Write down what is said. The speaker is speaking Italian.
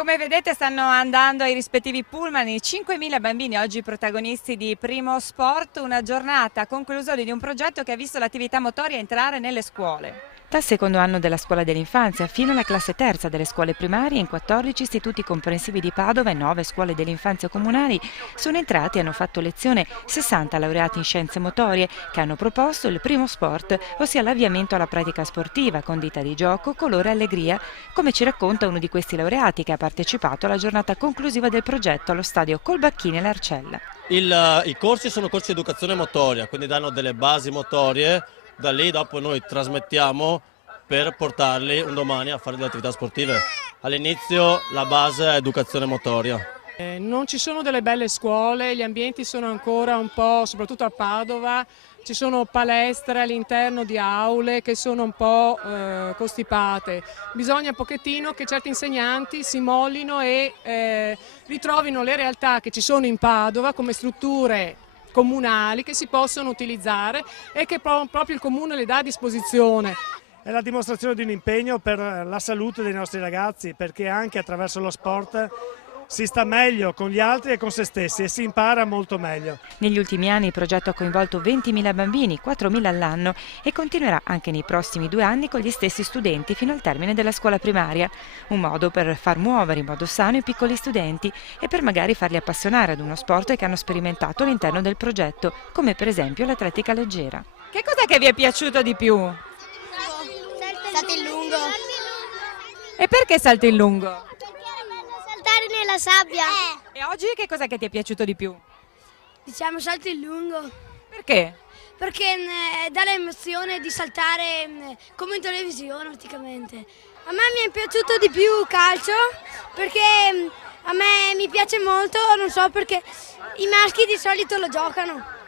Come vedete stanno andando ai rispettivi pullman i 5.000 bambini oggi protagonisti di Primo Sport, una giornata a conclusione di un progetto che ha visto l'attività motoria entrare nelle scuole. Dal secondo anno della scuola dell'infanzia fino alla classe terza delle scuole primarie in 14 istituti comprensivi di Padova e 9 scuole dell'infanzia comunali sono entrati e hanno fatto lezione 60 laureati in scienze motorie che hanno proposto il primo sport, ossia l'avviamento alla pratica sportiva, condita di gioco, colore e allegria, come ci racconta uno di questi laureati che ha partecipato alla giornata conclusiva del progetto allo stadio Colbacchini e Larcella. I corsi sono corsi di educazione motoria, quindi danno delle basi motorie. Da lì dopo noi trasmettiamo per portarli un domani a fare delle attività sportive. All'inizio la base è educazione motoria. Non ci sono delle belle scuole, gli ambienti sono ancora un po', soprattutto a Padova, ci sono palestre all'interno di aule che sono un po' costipate. Bisogna un pochettino che certi insegnanti si mollino e ritrovino le realtà che ci sono in Padova come strutture comunali che si possono utilizzare e che proprio il comune le dà a disposizione. È la dimostrazione di un impegno per la salute dei nostri ragazzi, perché anche attraverso lo sport si sta meglio con gli altri e con se stessi e si impara molto meglio. Negli ultimi anni il progetto ha coinvolto 20.000 bambini, 4.000 all'anno, e continuerà anche nei prossimi 2 anni con gli stessi studenti fino al termine della scuola primaria. Un modo per far muovere in modo sano i piccoli studenti e per magari farli appassionare ad uno sport che hanno sperimentato all'interno del progetto, come per esempio l'atletica leggera. Che cos'è che vi è piaciuto di più? Salto in lungo. E perché salto in lungo? Saltare nella sabbia. E oggi che cos'è che ti è piaciuto di più? Diciamo salto in lungo. Perché? Perché dà l'emozione di saltare come in televisione praticamente. A me mi è piaciuto di più calcio perché a me mi piace molto, non so perché i maschi di solito lo giocano.